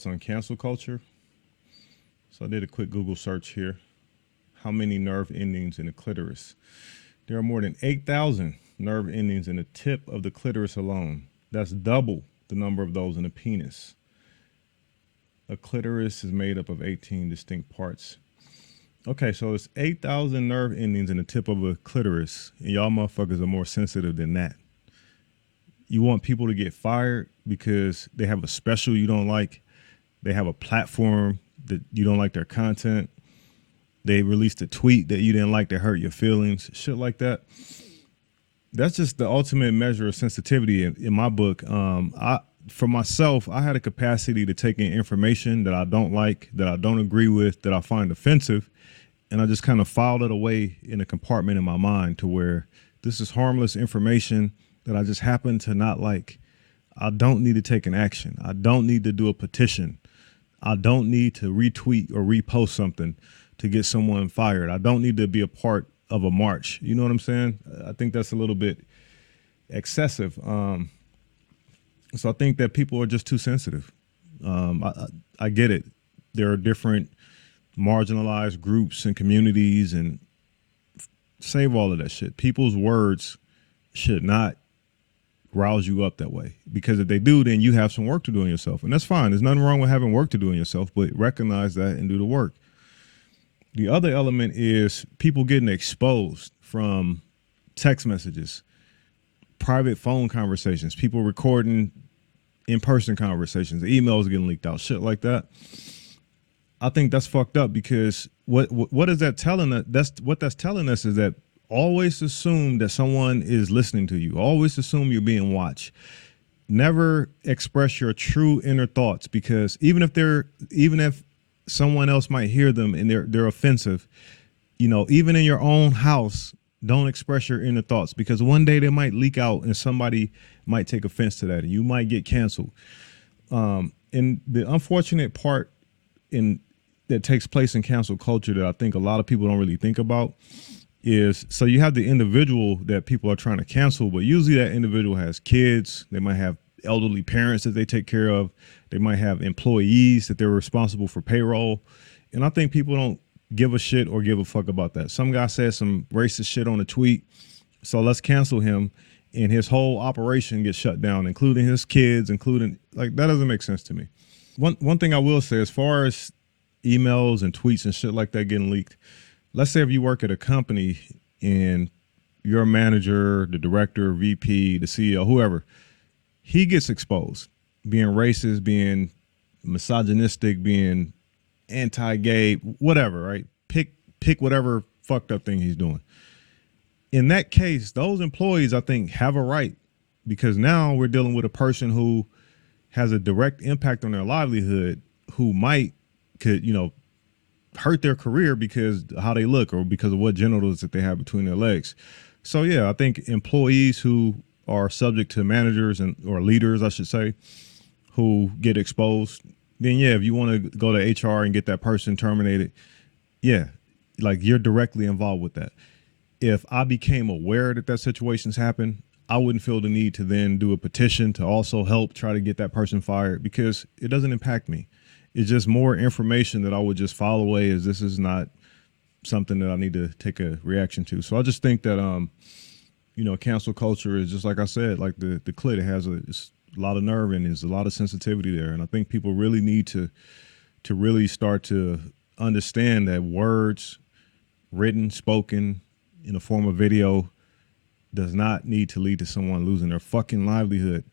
thoughts on cancel culture. So I did a quick Google search here. How many nerve endings in the clitoris? There are more than 8,000 nerve endings in the tip of the clitoris alone. That's double the number of those in the penis. A clitoris is made up of 18 distinct parts. Okay, so it's 8,000 nerve endings in the tip of a clitoris, and y'all motherfuckers are more sensitive than that. You want people to get fired because they have a special you don't like. They have a platform that you don't like their content. They released a tweet that you didn't like that hurt your feelings, shit like that. That's just the ultimate measure of sensitivity in my book. For myself, I had a capacity to take in information that I don't like, that I don't agree with, that I find offensive, and I just kind of filed it away in a compartment in my mind to where this is harmless information that I just happen to not like. I don't need to take an action. I don't need to do a petition. I don't need to retweet or repost something to get someone fired. I don't need to be a part of a march. You know what I'm saying? I think that's a little bit excessive. So I think that people are just too sensitive. I get it. There are different marginalized groups and communities, and save all of that shit. People's words should not rouse you up that way, because if they do, then you have some work to do on yourself, and that's fine. There's nothing wrong with having work to do on yourself, but recognize that and do the work. The other element is people getting exposed from text messages, private phone conversations, people recording in-person conversations, emails getting leaked out, shit like that. I think that's fucked up, because what is that telling us? That's telling us is that always assume that someone is listening to you. Always assume you're being watched. Never express your true inner thoughts, because even if someone else might hear them and they're offensive, even in your own house, don't express your inner thoughts, because one day they might leak out and somebody might take offense to that and you might get canceled. And the unfortunate part that takes place in cancel culture that I think a lot of people don't really think about is, so you have the individual that people are trying to cancel, but usually that individual has kids. They might have elderly parents that they take care of. They might have employees that they're responsible for payroll. And I think people don't give a shit or give a fuck about that. Some guy said some racist shit on a tweet, so let's cancel him, and his whole operation gets shut down, including his kids, including, like, that doesn't make sense to me. One thing I will say, as far as emails and tweets and shit like that getting leaked, let's say if you work at a company and your manager, the director, VP, the CEO, whoever, he gets exposed being racist, being misogynistic, being anti-gay, whatever, right? Pick whatever fucked up thing he's doing. In that case, those employees, I think, have a right, because now we're dealing with a person who has a direct impact on their livelihood, who could hurt their career because of how they look or because of what genitals that they have between their legs. So yeah, I think employees who are subject to managers or leaders, I should say, who get exposed, then yeah, if you want to go to HR and get that person terminated, yeah, like, you're directly involved with that. If I became aware that situation's happened, I wouldn't feel the need to then do a petition to also help try to get that person fired, because it doesn't impact me. It's just more information that I would just file away, as this is not something that I need to take a reaction to. So I just think that, cancel culture is just, like I said, like the clit. It has a lot of nerve and there's a lot of sensitivity there. And I think people really need to really start to understand that words, written, spoken, in the form of video, does not need to lead to someone losing their fucking livelihood.